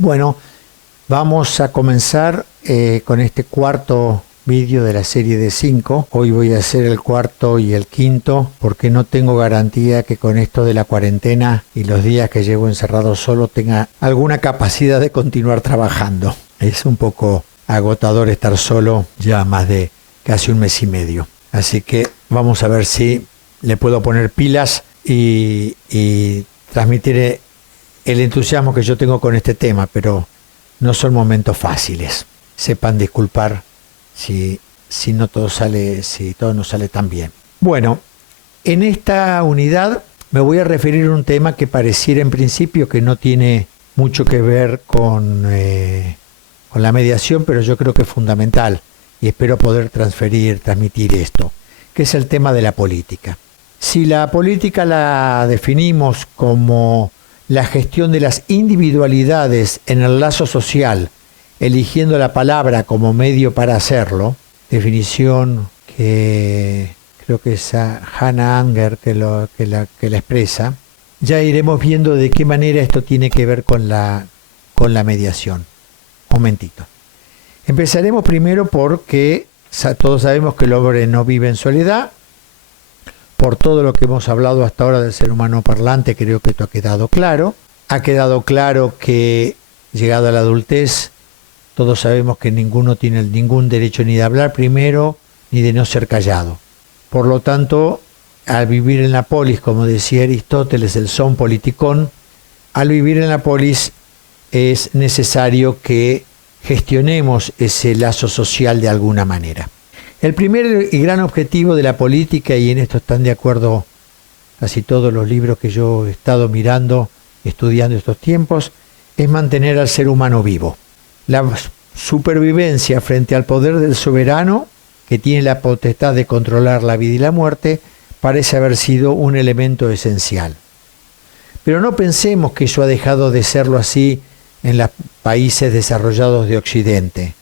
Bueno, vamos a comenzar con este cuarto vídeo de la serie de 5. Hoy voy a hacer el cuarto y el quinto porque no tengo garantía que con esto de la cuarentena y los días que llevo encerrado solo tenga alguna capacidad de continuar trabajando. Es un poco agotador estar solo ya más de casi un mes y medio. Así que vamos a ver si le puedo poner pilas y transmitir el entusiasmo que yo tengo con este tema, pero no son momentos fáciles. Sepan disculpar si todo no sale tan bien. Bueno, en esta unidad me voy a referir a un tema que pareciera en principio que no tiene mucho que ver con la mediación, pero yo creo que es fundamental y espero poder transmitir esto, que es el tema de la política. Si la política la definimos como la gestión de las individualidades en el lazo social, eligiendo la palabra como medio para hacerlo, definición que creo que es Hannah Anger que la expresa, ya iremos viendo de qué manera esto tiene que ver con la mediación. Momentito. Empezaremos primero porque todos sabemos que el hombre no vive en soledad. Por todo lo que hemos hablado hasta ahora del ser humano parlante, creo que esto ha quedado claro. Ha quedado claro que, llegado a la adultez, todos sabemos que ninguno tiene ningún derecho ni de hablar primero, ni de no ser callado. Por lo tanto, al vivir en la polis, como decía Aristóteles, el son politikon, al vivir en la polis es necesario que gestionemos ese lazo social de alguna manera. El primer y gran objetivo de la política, y en esto están de acuerdo casi todos los libros que yo he estado mirando, estudiando estos tiempos, es mantener al ser humano vivo. La supervivencia frente al poder del soberano, que tiene la potestad de controlar la vida y la muerte, parece haber sido un elemento esencial. Pero no pensemos que eso ha dejado de serlo así en los países desarrollados de Occidente.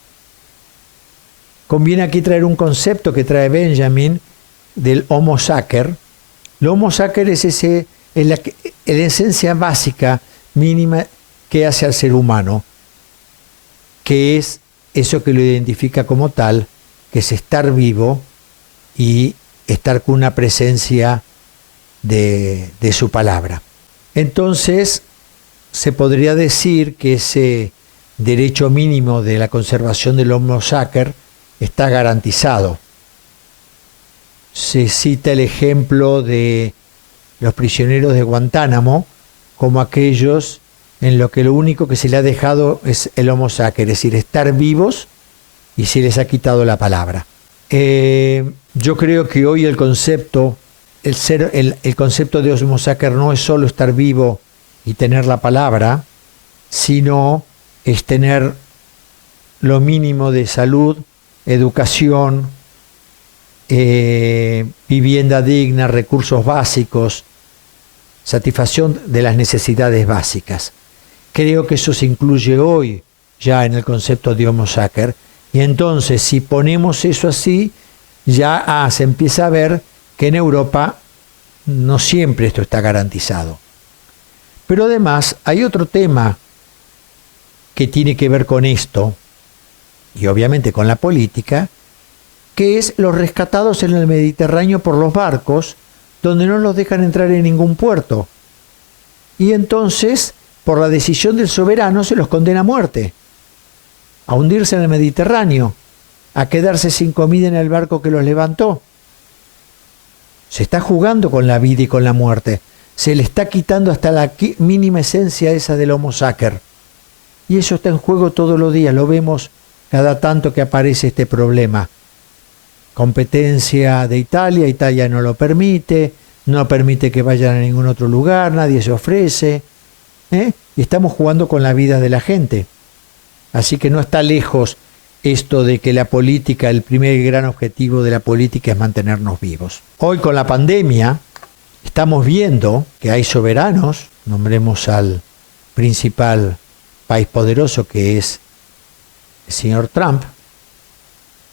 Conviene aquí traer un concepto que trae Benjamin del Homo sacer. El Homo sacer es la esencia básica, mínima, que hace al ser humano, que es eso que lo identifica como tal, que es estar vivo y estar con una presencia de su palabra. Entonces, se podría decir que ese derecho mínimo de la conservación del Homo sacer está garantizado. Se cita el ejemplo de los prisioneros de Guantánamo como aquellos en lo que lo único que se le ha dejado es el Homo sacer, es decir, estar vivos y se les ha quitado la palabra. Yo creo que hoy el concepto de Homo sacer no es solo estar vivo y tener la palabra, sino es tener lo mínimo de salud, educación, vivienda digna, recursos básicos, satisfacción de las necesidades básicas. Creo que eso se incluye hoy ya en el concepto de Homo sacer, y entonces si ponemos eso así, ya se empieza a ver que en Europa no siempre esto está garantizado. Pero además hay otro tema que tiene que ver con esto, y obviamente con la política, que es los rescatados en el Mediterráneo por los barcos, donde no los dejan entrar en ningún puerto. Y entonces, por la decisión del soberano, se los condena a muerte, a hundirse en el Mediterráneo, a quedarse sin comida en el barco que los levantó. Se está jugando con la vida y con la muerte. Se le está quitando hasta la mínima esencia esa del Homo sacer. Y eso está en juego todos los días, lo vemos cada tanto que aparece este problema. Competencia de Italia no lo permite, no permite que vayan a ningún otro lugar, nadie se ofrece, y estamos jugando con la vida de la gente. Así que no está lejos esto de que la política, el primer gran objetivo de la política es mantenernos vivos. Hoy con la pandemia estamos viendo que hay soberanos, nombremos al principal país poderoso que es el señor Trump,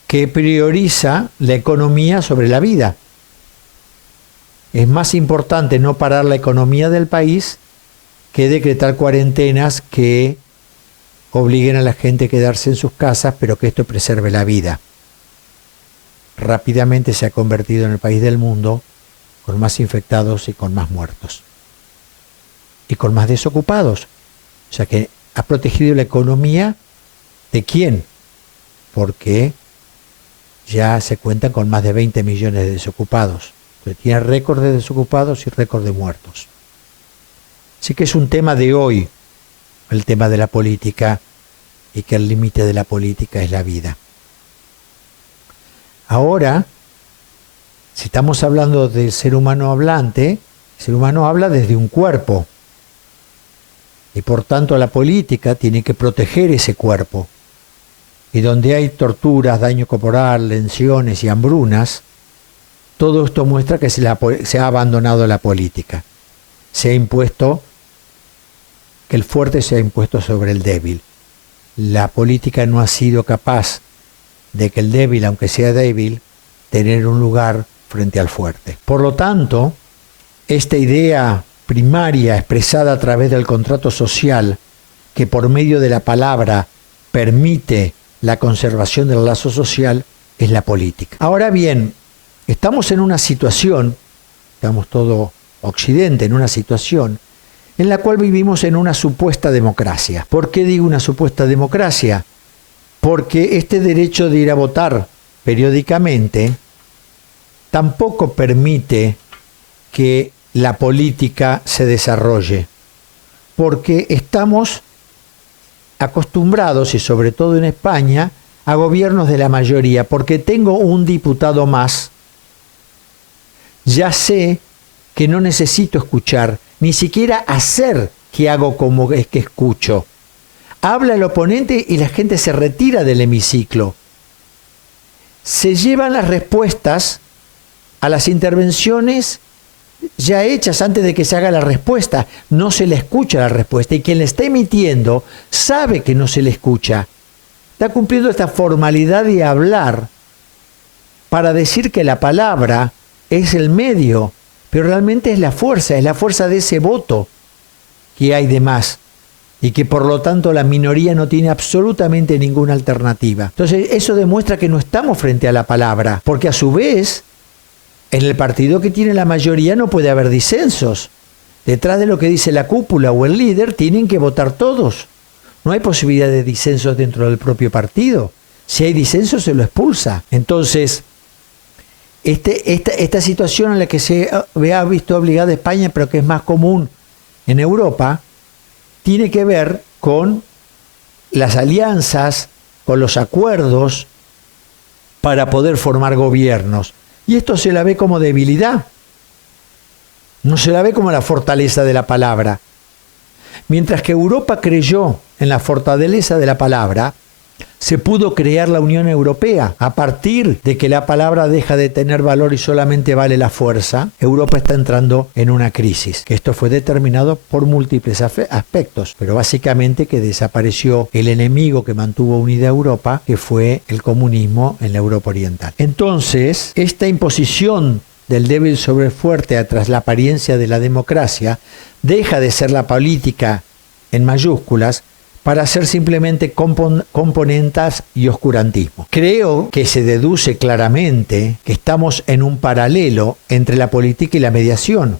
que prioriza la economía sobre la vida. Es más importante no parar la economía del país que decretar cuarentenas que obliguen a la gente a quedarse en sus casas, pero que esto preserve la vida. Rápidamente se ha convertido en el país del mundo con más infectados y con más muertos. Y con más desocupados. O sea que ha protegido la economía ¿de quién? Porque ya se cuentan con más de 20 millones de desocupados. Pero tiene récord de desocupados y récord de muertos. Así que es un tema de hoy, el tema de la política, y que el límite de la política es la vida. Ahora, si estamos hablando del ser humano hablante, el ser humano habla desde un cuerpo. Y por tanto la política tiene que proteger ese cuerpo. Y donde hay torturas, daño corporal, lesiones y hambrunas, todo esto muestra que se ha abandonado la política. Se ha impuesto, que el fuerte se ha impuesto sobre el débil. La política no ha sido capaz de que el débil, aunque sea débil, tener un lugar frente al fuerte. Por lo tanto, esta idea primaria expresada a través del contrato social, que por medio de la palabra permite la conservación del lazo social, es la política. Ahora bien, estamos en una situación, estamos todo Occidente en una situación, en la cual vivimos en una supuesta democracia. ¿Por qué digo una supuesta democracia? Porque este derecho de ir a votar periódicamente tampoco permite que la política se desarrolle, porque estamos acostumbrados, y sobre todo en España, a gobiernos de la mayoría. Porque tengo un diputado más, ya sé que no necesito escuchar, ni siquiera hacer que hago como es que escucho. Habla el oponente y la gente se retira del hemiciclo. Se llevan las respuestas a las intervenciones ya hechas antes de que se haga la respuesta. No se le escucha la respuesta, y quien le está emitiendo sabe que no se le escucha. Está cumpliendo esta formalidad de hablar para decir que la palabra es el medio, pero realmente es la fuerza de ese voto que hay de más, y que por lo tanto la minoría no tiene absolutamente ninguna alternativa. Entonces eso demuestra que no estamos frente a la palabra, porque a su vez en el partido que tiene la mayoría no puede haber disensos. Detrás de lo que dice la cúpula o el líder tienen que votar todos. No hay posibilidad de disensos dentro del propio partido. Si hay disensos se lo expulsa. Entonces, esta situación en la que se ha visto obligada España, pero que es más común en Europa, tiene que ver con las alianzas, con los acuerdos para poder formar gobiernos. Y esto se la ve como debilidad, no se la ve como la fortaleza de la palabra. Mientras que Europa creyó en la fortaleza de la palabra, se pudo crear la Unión Europea. A partir de que la palabra deja de tener valor y solamente vale la fuerza, Europa está entrando en una crisis. Esto fue determinado por múltiples aspectos, pero básicamente que desapareció el enemigo que mantuvo unida a Europa, que fue el comunismo en la Europa Oriental. Entonces, esta imposición del débil sobre el fuerte tras la apariencia de la democracia deja de ser la política en mayúsculas para ser simplemente componentas y oscurantismo. Creo que se deduce claramente que estamos en un paralelo entre la política y la mediación.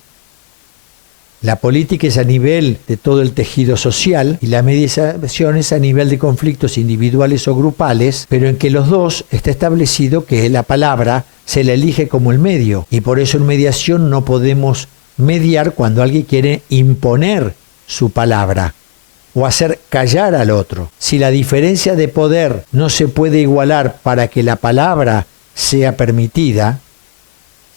La política es a nivel de todo el tejido social y la mediación es a nivel de conflictos individuales o grupales, pero en que los dos está establecido que la palabra se la elige como el medio, y por eso en mediación no podemos mediar cuando alguien quiere imponer su palabra o hacer callar al otro. Si la diferencia de poder no se puede igualar para que la palabra sea permitida,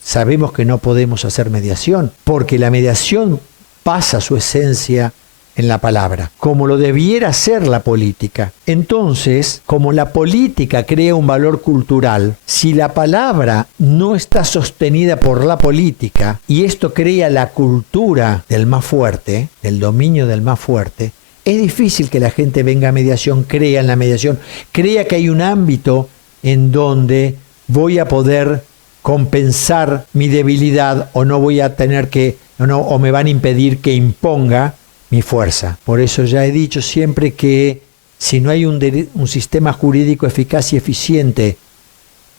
sabemos que no podemos hacer mediación, porque la mediación pasa su esencia en la palabra, como lo debiera ser la política. Entonces, como la política crea un valor cultural, si la palabra no está sostenida por la política, y esto crea la cultura del más fuerte, del dominio del más fuerte, es difícil que la gente venga a mediación, crea en la mediación, crea que hay un ámbito en donde voy a poder compensar mi debilidad, o no voy a tener que, o me van a impedir que imponga mi fuerza. Por eso ya he dicho siempre que si no hay un sistema jurídico eficaz y eficiente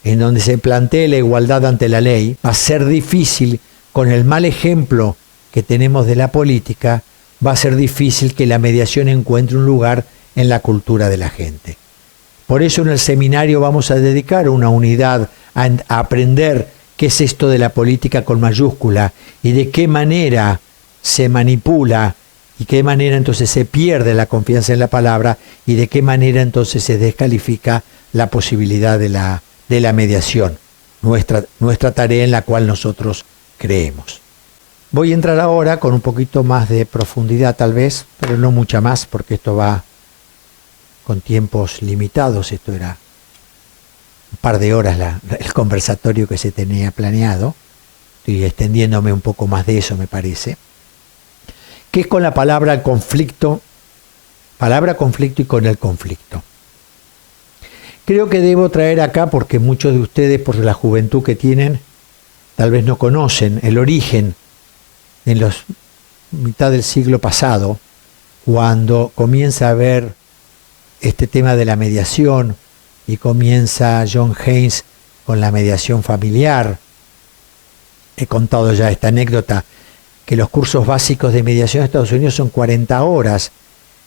en donde se plantee la igualdad ante la ley, va a ser difícil, con el mal ejemplo que tenemos de la política, va a ser difícil que la mediación encuentre un lugar en la cultura de la gente. Por eso en el seminario vamos a dedicar una unidad a aprender qué es esto de la política con mayúscula y de qué manera se manipula y qué manera entonces se pierde la confianza en la palabra y de qué manera entonces se descalifica la posibilidad de la mediación, nuestra tarea en la cual nosotros creemos. Voy a entrar ahora con un poquito más de profundidad tal vez, pero no mucha más porque esto va con tiempos limitados, esto era un par de horas el conversatorio que se tenía planeado, estoy extendiéndome un poco más de eso me parece, que es con la palabra conflicto y con el conflicto. Creo que debo traer acá, porque muchos de ustedes por la juventud que tienen, tal vez no conocen el origen en la mitad del siglo pasado, cuando comienza a haber este tema de la mediación y comienza John Haynes con la mediación familiar. He contado ya esta anécdota, que los cursos básicos de mediación en Estados Unidos son 40 horas,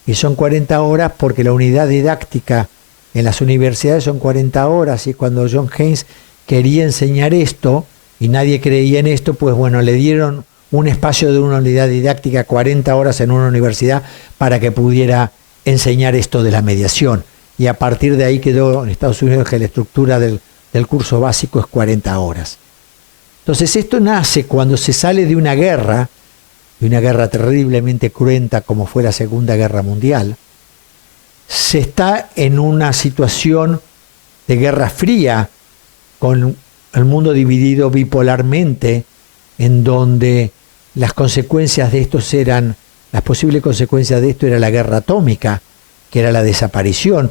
y son 40 horas porque la unidad didáctica en las universidades son 40 horas, y cuando John Haynes quería enseñar esto, y nadie creía en esto, pues bueno, le dieron un espacio de una unidad didáctica, 40 horas en una universidad, para que pudiera enseñar esto de la mediación. Y a partir de ahí quedó en Estados Unidos que la estructura del curso básico es 40 horas. Entonces esto nace cuando se sale de una guerra terriblemente cruenta como fue la Segunda Guerra Mundial. Se está en una situación de guerra fría, con el mundo dividido bipolarmente, en donde las consecuencias de estos eran, las posibles consecuencias de esto era la guerra atómica, que era la desaparición.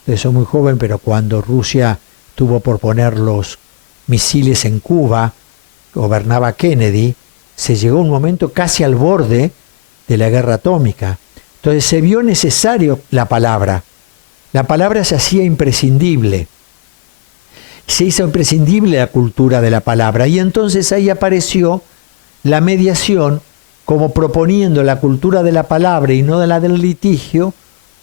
Ustedes son muy joven, pero cuando Rusia tuvo por poner los misiles en Cuba, gobernaba Kennedy, se llegó un momento casi al borde de la guerra atómica. Entonces se vio necesario la palabra. La palabra se hacía imprescindible. Se hizo imprescindible la cultura de la palabra. Y entonces ahí apareció la mediación como proponiendo la cultura de la palabra y no de la del litigio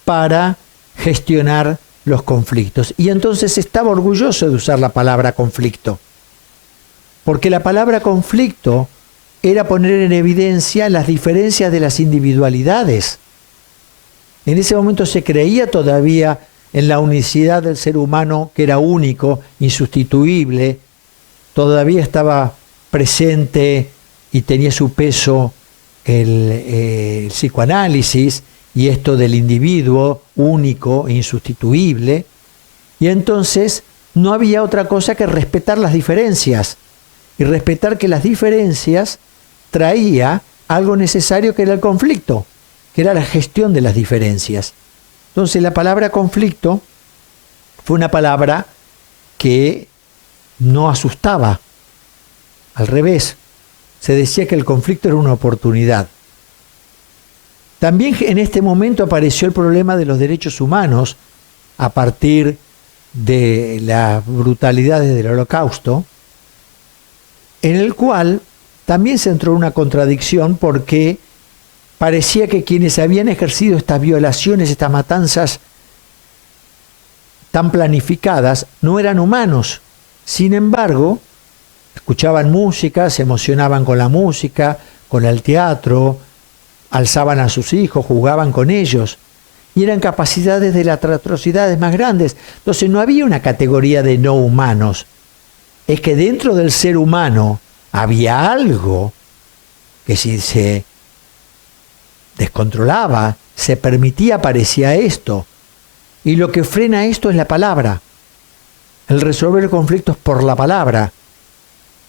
para gestionar los conflictos. Y entonces estaba orgulloso de usar la palabra conflicto, porque la palabra conflicto era poner en evidencia las diferencias de las individualidades. En ese momento se creía todavía en la unicidad del ser humano, que era único, insustituible, todavía estaba presente y tenía su peso el psicoanálisis y esto del individuo único e insustituible, y entonces no había otra cosa que respetar las diferencias, y respetar que las diferencias traía algo necesario que era el conflicto, que era la gestión de las diferencias. Entonces la palabra conflicto fue una palabra que no asustaba, al revés, se decía que el conflicto era una oportunidad. También en este momento apareció el problema de los derechos humanos a partir de las brutalidades del Holocausto, en el cual también se entró una contradicción porque parecía que quienes habían ejercido estas violaciones, estas matanzas tan planificadas, no eran humanos. Sin embargo, escuchaban música, se emocionaban con la música, con el teatro, alzaban a sus hijos, jugaban con ellos, y eran capacidades de las atrocidades más grandes. Entonces no había una categoría de no humanos. Es que dentro del ser humano había algo que si se descontrolaba, se permitía, aparecía esto. Y lo que frena esto es la palabra. El resolver conflictos por la palabra.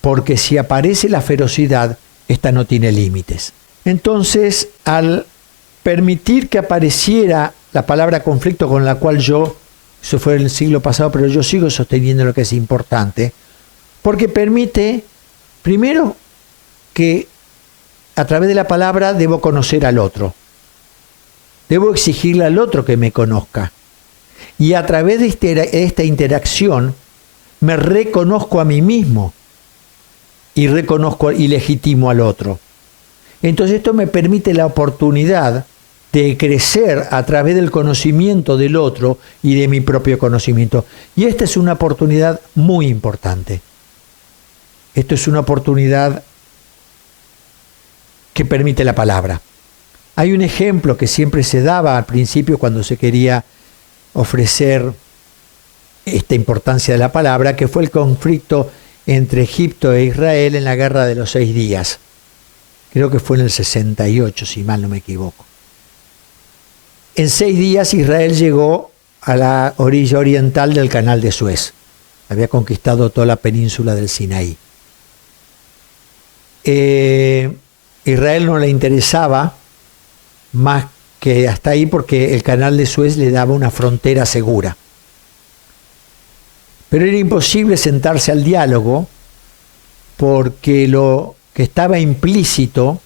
Porque si aparece la ferocidad, esta no tiene límites. Entonces, al permitir que apareciera la palabra conflicto, con la cual yo, eso fue en el siglo pasado, pero yo sigo sosteniendo lo que es importante, porque permite, primero, que a través de la palabra debo conocer al otro. Debo exigirle al otro que me conozca. Y a través de esta interacción me reconozco a mí mismo y reconozco y legitimo al otro. Entonces esto me permite la oportunidad de crecer a través del conocimiento del otro y de mi propio conocimiento. Y esta es una oportunidad muy importante. Esto es una oportunidad que permite la palabra. Hay un ejemplo que siempre se daba al principio cuando se quería ofrecer esta importancia de la palabra, que fue el conflicto entre Egipto e Israel en la Guerra de los 6 días. Creo que fue en el 68, si mal no me equivoco. En 6 días Israel llegó a la orilla oriental del Canal de Suez. Había conquistado toda la península del Sinaí. Israel no le interesaba más que hasta ahí porque el Canal de Suez le daba una frontera segura. Pero era imposible sentarse al diálogo porque lo que estaba implícito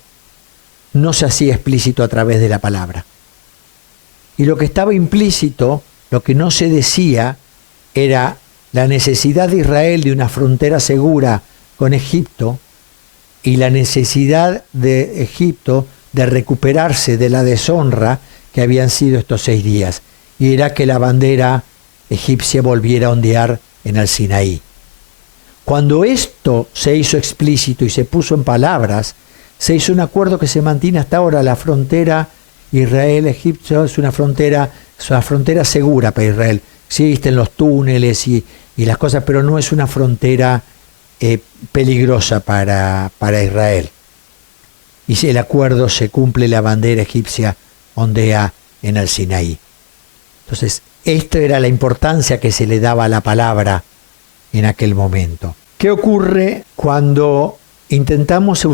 no se hacía explícito a través de la palabra. Y lo que estaba implícito, lo que no se decía, era la necesidad de Israel de una frontera segura con Egipto y la necesidad de Egipto de recuperarse de la deshonra que habían sido estos 6 días. Y era que la bandera egipcia volviera a ondear en el Sinaí. Cuando esto se hizo explícito y se puso en palabras, se hizo un acuerdo que se mantiene hasta ahora. La frontera Israel-Egipto es una frontera segura para Israel. Existen los túneles y las cosas, pero no es una frontera peligrosa para Israel. Y si el acuerdo se cumple, la bandera egipcia ondea en el Sinaí. Entonces, esto era la importancia que se le daba a la palabra en aquel momento. ¿Qué ocurre cuando intentamos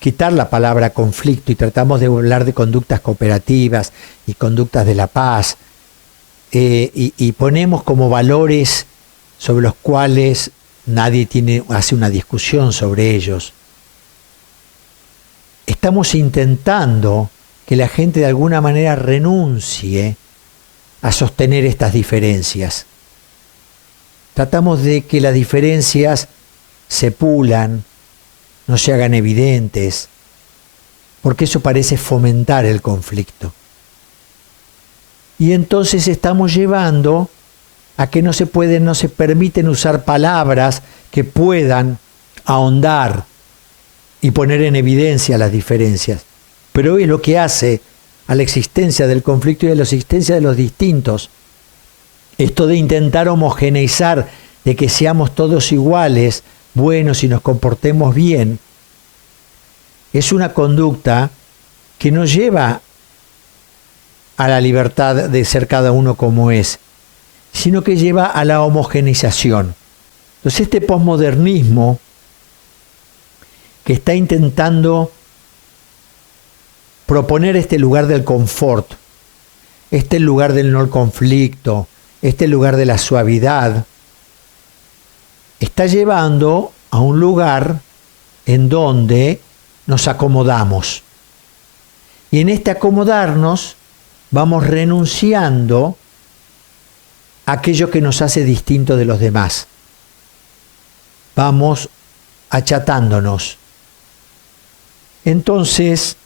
quitar la palabra conflicto y tratamos de hablar de conductas cooperativas y conductas de la paz y ponemos como valores sobre los cuales nadie hace una discusión sobre ellos? Estamos intentando que la gente de alguna manera renuncie a sostener estas diferencias. Tratamos de que las diferencias se pulan, no se hagan evidentes, porque eso parece fomentar el conflicto. Y entonces estamos llevando a que no se permiten usar palabras que puedan ahondar y poner en evidencia las diferencias. Pero hoy lo que hace a la existencia del conflicto y a la existencia de los distintos, esto de intentar homogeneizar, de que seamos todos iguales, buenos y nos comportemos bien, es una conducta que no lleva a la libertad de ser cada uno como es, sino que lleva a la homogeneización. Entonces este posmodernismo que está intentando proponer este lugar del confort, este lugar del no conflicto, este lugar de la suavidad, está llevando a un lugar en donde nos acomodamos. Y en este acomodarnos vamos renunciando a aquello que nos hace distinto de los demás. Vamos achatándonos. Entonces,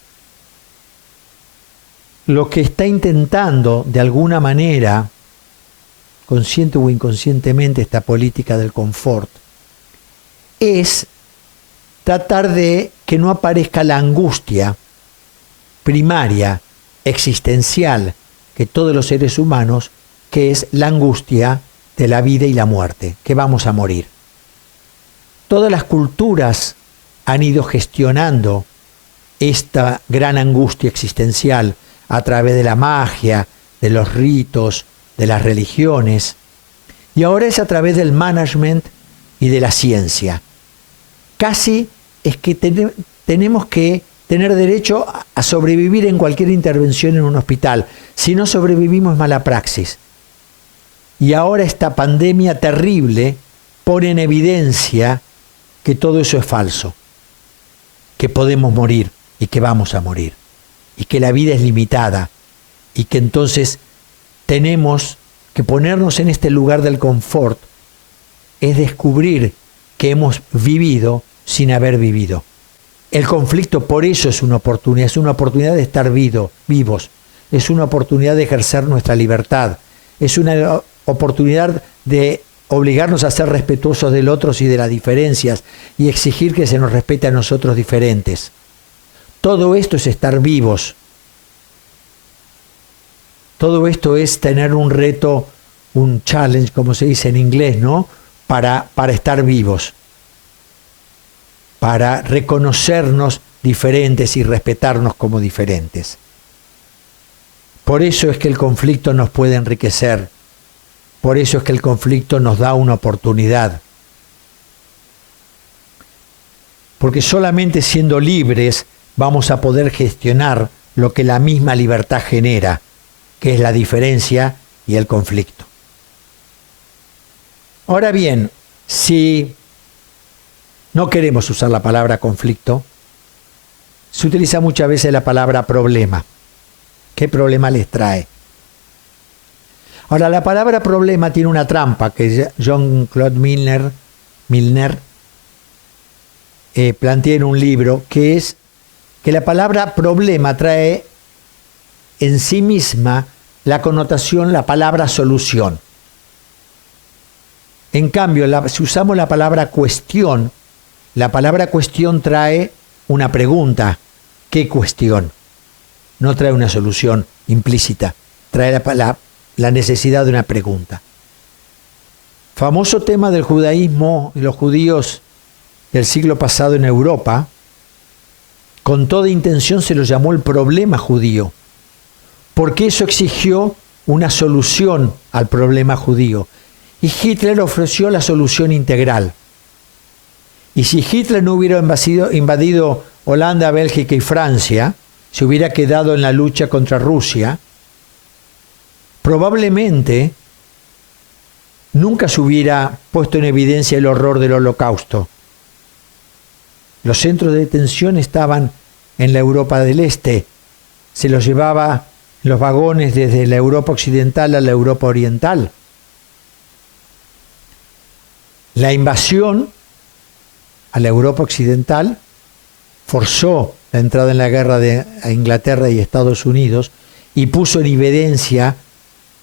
lo que está intentando de alguna manera, consciente o inconscientemente, esta política del confort, es tratar de que no aparezca la angustia primaria, existencial, que todos los seres humanos, que es la angustia de la vida y la muerte, que vamos a morir. Todas las culturas han ido gestionando esta gran angustia existencial a través de la magia, de los ritos, de las religiones, y ahora es a través del management y de la ciencia. Casi es que tenemos que tener derecho a sobrevivir en cualquier intervención en un hospital. Si no sobrevivimos es mala praxis. Y ahora esta pandemia terrible pone en evidencia que todo eso es falso, que podemos morir y que vamos a morir, y que la vida es limitada, y que entonces tenemos que ponernos en este lugar del confort, es descubrir que hemos vivido sin haber vivido. El conflicto por eso es una oportunidad de estar vivos, es una oportunidad de ejercer nuestra libertad, es una oportunidad de obligarnos a ser respetuosos del otro y de las diferencias y exigir que se nos respete a nosotros diferentes. Todo esto es estar vivos. Todo esto es tener un reto, un challenge, como se dice en inglés, ¿no? Para estar vivos, para reconocernos diferentes y respetarnos como diferentes. Por eso es que el conflicto nos puede enriquecer, por eso es que el conflicto nos da una oportunidad. Porque solamente siendo libres vamos a poder gestionar lo que la misma libertad genera, que es la diferencia y el conflicto. Ahora bien, si no queremos usar la palabra conflicto, se utiliza muchas veces la palabra problema. ¿Qué problema les trae? Ahora, la palabra problema tiene una trampa que Jean-Claude Milner plantea en un libro, que es que la palabra problema trae en sí misma la connotación, la palabra solución. En cambio, si usamos la palabra cuestión trae una pregunta. ¿Qué cuestión? No trae una solución implícita, trae la necesidad de una pregunta. Famoso tema del judaísmo y los judíos del siglo pasado en Europa, con toda intención se lo llamó el problema judío, porque eso exigió una solución al problema judío. Y Hitler ofreció la solución integral. Y si Hitler no hubiera invadido Holanda, Bélgica y Francia, se hubiera quedado en la lucha contra Rusia, probablemente nunca se hubiera puesto en evidencia el horror del Holocausto. Los centros de detención estaban en la Europa del Este, se los llevaba en los vagones desde la Europa occidental a la Europa oriental. La invasión a la Europa occidental forzó la entrada en la guerra de Inglaterra y Estados Unidos y puso en evidencia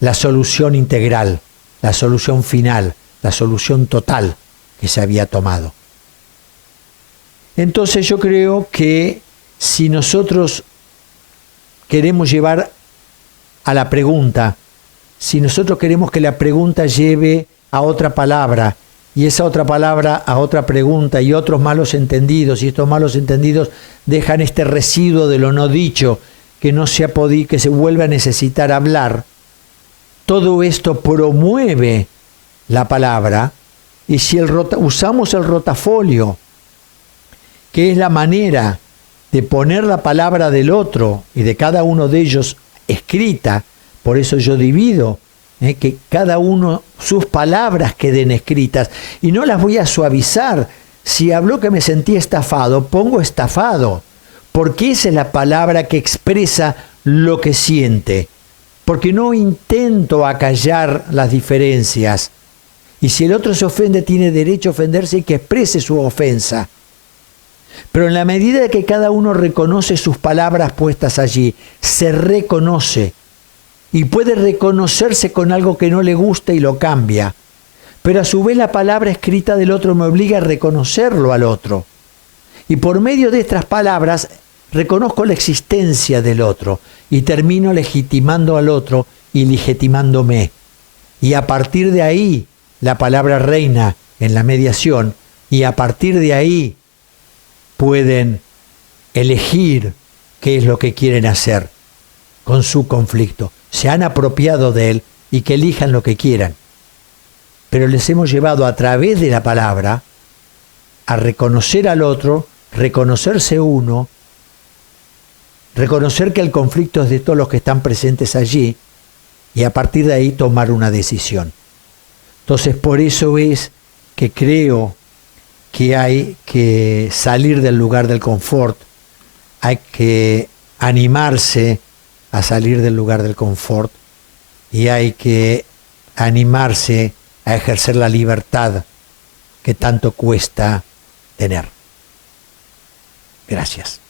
la solución integral, la solución final, la solución total que se había tomado. Entonces yo creo que si nosotros queremos llevar a la pregunta, si nosotros queremos que la pregunta lleve a otra palabra, y esa otra palabra a otra pregunta y otros malos entendidos, y estos malos entendidos dejan este residuo de lo no dicho que no se ha podido, que se vuelve a necesitar hablar, todo esto promueve la palabra. Y si usamos el rotafolio, que es la manera de poner la palabra del otro y de cada uno de ellos escrita, por eso yo divido, que cada uno sus palabras queden escritas y no las voy a suavizar. Si habló que me sentí estafado, pongo estafado, porque esa es la palabra que expresa lo que siente, porque no intento acallar las diferencias. Y si el otro se ofende, tiene derecho a ofenderse y que exprese su ofensa. Pero en la medida que cada uno reconoce sus palabras puestas allí, se reconoce. Y puede reconocerse con algo que no le gusta y lo cambia. Pero a su vez la palabra escrita del otro me obliga a reconocerlo al otro. Y por medio de estas palabras reconozco la existencia del otro y termino legitimando al otro y legitimándome. Y a partir de ahí la palabra reina en la mediación y a partir de ahí pueden elegir qué es lo que quieren hacer con su conflicto. Se han apropiado de él y que elijan lo que quieran. Pero les hemos llevado a través de la palabra a reconocer al otro, reconocerse uno, reconocer que el conflicto es de todos los que están presentes allí y a partir de ahí tomar una decisión. Entonces por eso es que creo que hay que salir del lugar del confort, hay que animarse a salir del lugar del confort y hay que animarse a ejercer la libertad que tanto cuesta tener. Gracias.